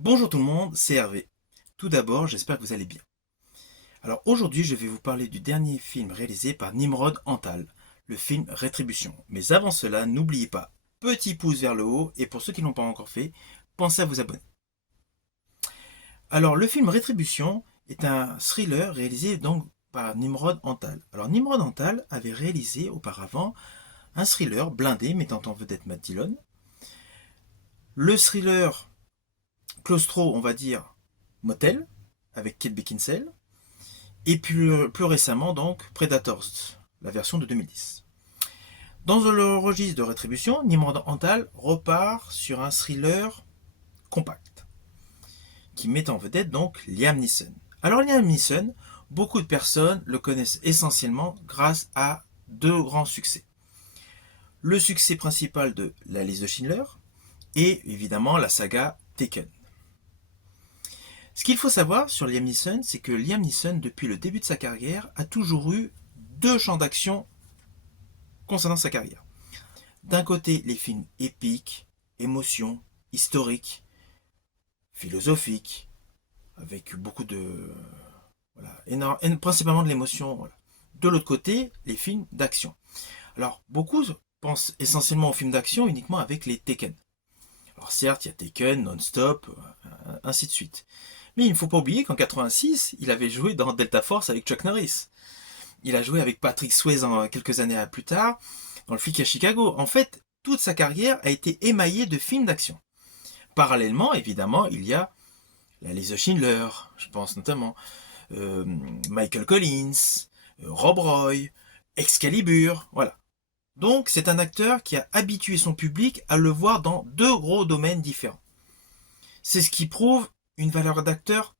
Bonjour tout le monde, c'est Hervé. Tout d'abord, j'espère que vous allez bien. Alors aujourd'hui, je vais vous parler du dernier film réalisé par Nimrod Antal, le film Rétribution. Mais avant cela, n'oubliez pas, petit pouce vers le haut, et pour ceux qui ne l'ont pas encore fait, pensez à vous abonner. Alors le film Rétribution est un thriller réalisé donc par Nimrod Antal. Alors Nimrod Antal avait réalisé auparavant un thriller blindé mettant en vedette Matt Dillon. Le thriller claustro, on va dire, Motel, avec Kate Beckinsale. Et plus récemment, donc, Predators, la version de 2010. Dans le registre de rétribution, Nimrod Antal repart sur un thriller compact, qui met en vedette donc Liam Neeson. Alors Liam Neeson, beaucoup de personnes le connaissent essentiellement grâce à deux grands succès. Le succès principal de La liste de Schindler et évidemment la saga Taken. Ce qu'il faut savoir sur Liam Neeson, c'est que Liam Neeson, depuis le début de sa carrière, a toujours eu deux champs d'action concernant sa carrière. D'un côté, les films épiques, émotions, historiques, philosophiques, avec beaucoup de... Voilà, principalement de l'émotion. Voilà. De l'autre côté, les films d'action. Alors, beaucoup pensent essentiellement aux films d'action uniquement avec les Taken. Alors certes, il y a Taken, Non-Stop, ainsi de suite. Mais il ne faut pas oublier qu'en 86, il avait joué dans Delta Force avec Chuck Norris. Il a joué avec Patrick Swayze quelques années plus tard, dans Le flic à Chicago. En fait, toute sa carrière a été émaillée de films d'action. Parallèlement, évidemment, il y a La liste de Schindler, je pense notamment, euh, Michael Collins, Rob Roy, Excalibur, voilà. Donc c'est un acteur qui a habitué son public à le voir dans deux gros domaines différents. C'est ce qui prouve une valeur d'acteur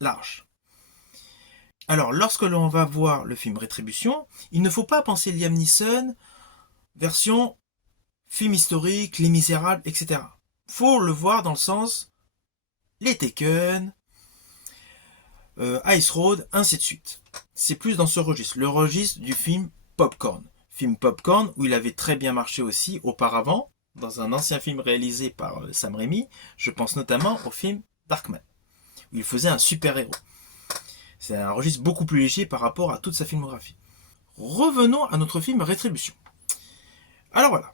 large. Alors lorsque l'on va voir le film Rétribution, il ne faut pas penser Liam Neeson version film historique, Les Misérables, etc. Faut le voir dans le sens les Taken, Ice Road, ainsi de suite. C'est plus dans ce registre, le registre du film Popcorn. Film Popcorn où il avait très bien marché aussi auparavant, dans un ancien film réalisé par Sam Raimi. Je pense notamment au film Darkman, où il faisait un super-héros. C'est un registre beaucoup plus léger par rapport à toute sa filmographie. Revenons à notre film Rétribution. Alors voilà,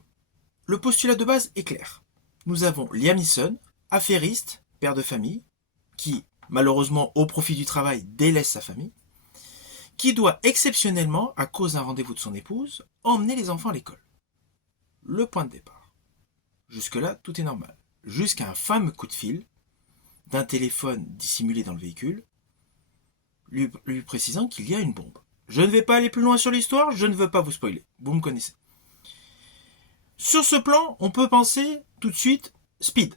le postulat de base est clair. Nous avons Liam Neeson, affairiste, père de famille, qui, malheureusement, au profit du travail, délaisse sa famille, qui doit exceptionnellement, à cause d'un rendez-vous de son épouse, emmener les enfants à l'école. Le point de départ. Jusque-là, tout est normal. Jusqu'à un fameux coup de fil d'un téléphone dissimulé dans le véhicule, lui précisant qu'il y a une bombe. Je ne vais pas aller plus loin sur l'histoire, je ne veux pas vous spoiler. Vous me connaissez. Sur ce plan, on peut penser tout de suite Speed,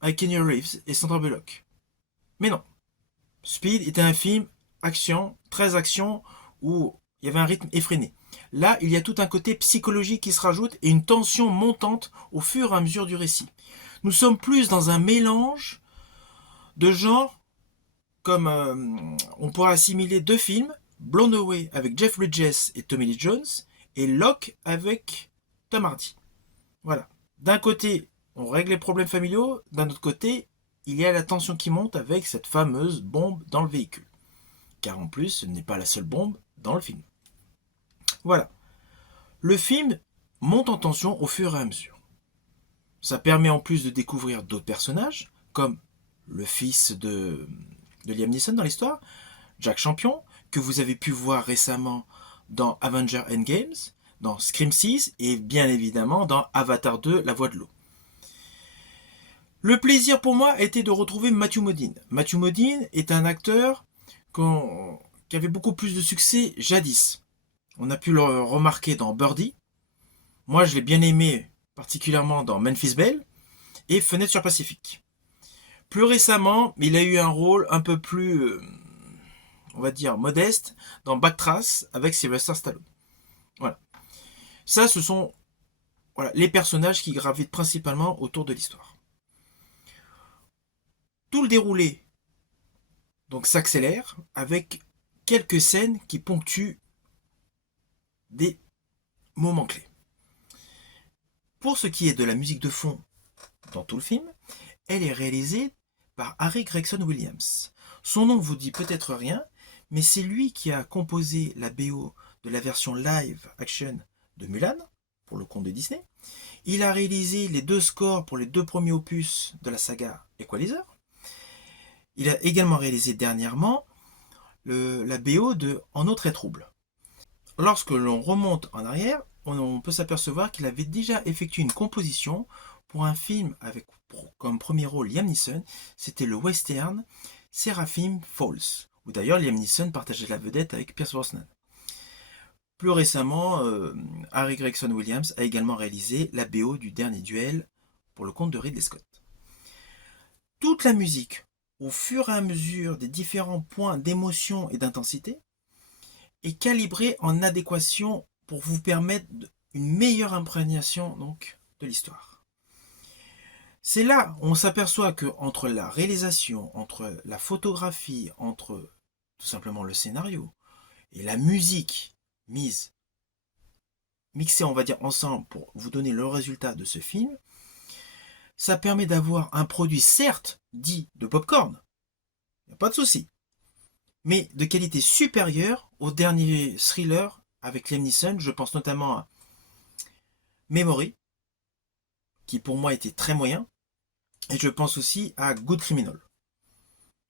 avec Kenny Reeves et Sandra Bullock. Mais non. Speed était un film action, très action, où il y avait un rythme effréné. Là, il y a tout un côté psychologique qui se rajoute et une tension montante au fur et à mesure du récit. Nous sommes plus dans un mélange de genres, comme on pourrait assimiler deux films, Blown Away avec Jeff Bridges et Tommy Lee Jones, et Locke avec Tom Hardy. Voilà. D'un côté, on règle les problèmes familiaux, d'un autre côté, il y a la tension qui monte avec cette fameuse bombe dans le véhicule. Car en plus, ce n'est pas la seule bombe dans le film. Voilà. Le film monte en tension au fur et à mesure. Ça permet en plus de découvrir d'autres personnages, comme le fils de Liam Neeson dans l'histoire, Jack Champion, que vous avez pu voir récemment dans Avengers Endgames, dans Scream 6 et bien évidemment dans Avatar 2, La Voix de l'eau. Le plaisir pour moi était de retrouver Matthew Modine. Matthew Modine est un acteur qui avait beaucoup plus de succès jadis. On a pu le remarquer dans Birdie. Moi, je l'ai bien aimé, particulièrement dans Memphis Belle et Fenêtre sur Pacifique. Plus récemment, il a eu un rôle un peu plus, on va dire, modeste dans Backtrace avec Sylvester Stallone. Voilà. Ça, ce sont les personnages qui gravitent principalement autour de l'histoire. Tout le déroulé donc s'accélère avec quelques scènes qui ponctuent des moments clés. Pour ce qui est de la musique de fond dans tout le film, elle est réalisée par Harry Gregson Williams. Son nom vous dit peut-être rien, mais c'est lui qui a composé la BO de la version live action de Mulan, pour le compte de Disney. Il a réalisé les 2 scores pour les 2 premiers opus de la saga Equalizer. Il a également réalisé dernièrement la BO de En eau très trouble. Lorsque l'on remonte en arrière, on peut s'apercevoir qu'il avait déjà effectué une composition pour un film avec comme premier rôle Liam Neeson. C'était le western Seraphim Falls, où d'ailleurs Liam Neeson partageait la vedette avec Pierce Brosnan. Plus récemment, Harry Gregson Williams a également réalisé la BO du dernier duel pour le compte de Ridley Scott. Toute la musique, au fur et à mesure des différents points d'émotion et d'intensité, est calibrée en adéquation pour vous permettre une meilleure imprégnation donc, de l'histoire. C'est là où on s'aperçoit que entre la réalisation, entre la photographie, entre tout simplement le scénario et la musique mixée on va dire ensemble pour vous donner le résultat de ce film, ça permet d'avoir un produit certes dit de popcorn, il n'y a pas de souci, mais de qualité supérieure au dernier thriller avec Liam Neeson. Je pense notamment à Memory, qui pour moi était très moyen, et je pense aussi à Good Criminal.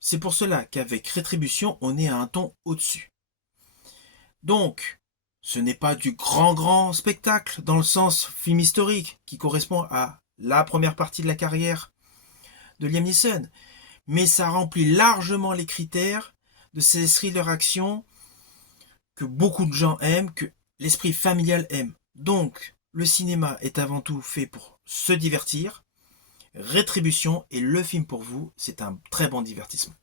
C'est pour cela qu'avec Rétribution, on est à un ton au-dessus. Donc, ce n'est pas du grand spectacle dans le sens film historique qui correspond à la première partie de la carrière de Liam Neeson, mais ça remplit largement les critères de ces thrillers action que beaucoup de gens aiment, que l'esprit familial aime. Donc, le cinéma est avant tout fait pour se divertir. Rétribution est le film pour vous, c'est un très bon divertissement.